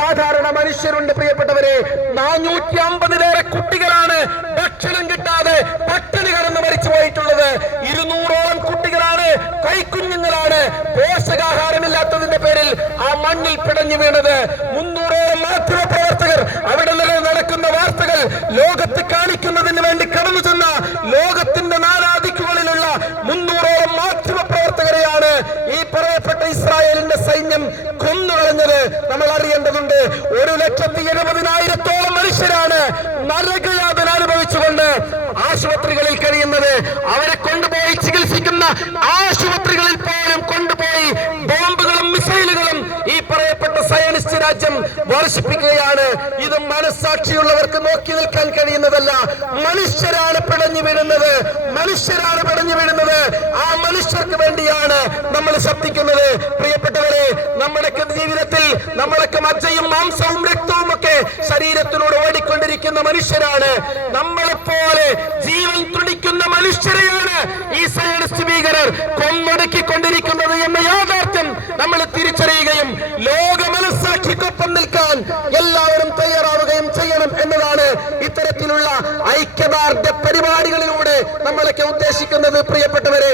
സാധാരണ മനുഷ്യരുണ്ട് പ്രിയപ്പെട്ടവരെ. 450-ലേറെ കുട്ടികളാണ് ഭക്ഷണം കിട്ടാതെ പട്ടിണി കടന്ന് മരിച്ചു പോയിട്ടുള്ളത്. 200-ഓളം കുട്ടികളാണ്, കൈക്കുഞ്ഞുങ്ങളാണ് പോഷകാഹാരമില്ലാത്തതിന്റെ പേരിൽ ആ മണ്ണിൽ പിടഞ്ഞു വീണത്. 300-ഓളം മാധ്യമ പ്രവർത്തകർ അവിടെ നടക്കുന്ന വാർത്തകൾ ലോകത്ത് കാണിക്കുന്നതിന് വേണ്ടി കടന്നു ചെന്ന ലോകത്തിന്റെ നാനാദിക്കുകളിലുള്ള 300-ഓളം മാധ്യമ പ്രവർത്തകരെയാണ് ഈ പറയപ്പെട്ട ഇസ്രായേലിന്റെ സൈന്യം കൊന്നുകളഞ്ഞത്. നമ്മൾ അറിയേണ്ടതുണ്ട്. 1,70,000-ഓളം മനുഷ്യരാണ് നരകയാതന അനുഭവിച്ചുകൊണ്ട് ആശുപത്രികളിൽ കഴിയുന്നത്. അവരെ കൊണ്ടുപോയി ചികിത്സിക്കുന്ന ആശുപത്രികളിൽ പോലും കൊണ്ടുപോയി ബോംബുകളും മിസൈലുകളും ഈ പറയപ്പെട്ട സയനിസ്റ്റ് രാജ്യം വർഷിപ്പിക്കുകയാണ്. ഇത് മനസ്സാക്ഷിയുള്ളവർക്ക് നോക്കി നിൽക്കാൻ കഴിയുന്നതല്ല. മനുഷ്യരാണ് പിടഞ്ഞു വീഴുന്നത്, മനുഷ്യരാണ് പിടഞ്ഞു വീഴുന്നത്. ആ മനുഷ്യർക്ക് വേണ്ടിയാണ് നമ്മൾ ശബ്ദിക്കുന്നത്. പ്രിയപ്പെട്ടവരെ, നമ്മുടെയൊക്കെ ജീവിതത്തിൽ നമ്മളൊക്കെ മജ്ജയും മാംസവും രക്തവും ഒക്കെ ശരീരത്തിലൂടെ ഓടിക്കൊണ്ടിരിക്കുന്ന മനുഷ്യരാണ്. നമ്മളെപ്പോലെ ജീവൻ തുടിക്കുന്ന മനുഷ്യരെയാണ് ഈ സയനിസ്റ്റ് ഭീകരർ കൊന്നൊടുക്കിക്കൊണ്ടിരിക്കുന്നത് എന്ന യാഥാർത്ഥ്യം നമ്മൾ തിരിച്ചറിയുകയും ലോക മനസ്സാക്ഷിക്കൊപ്പം നിൽക്കാൻ എല്ലാവരും തയ്യാറാവുകയും ചെയ്യണം എന്നതാണ് ഇത്തരത്തിലുള്ള ഐക്യദാർഢ്യ പരിപാടികളിലൂടെ നമ്മളൊക്കെ ഉദ്ദേശിക്കുന്നത്. പ്രിയപ്പെട്ടവരെ,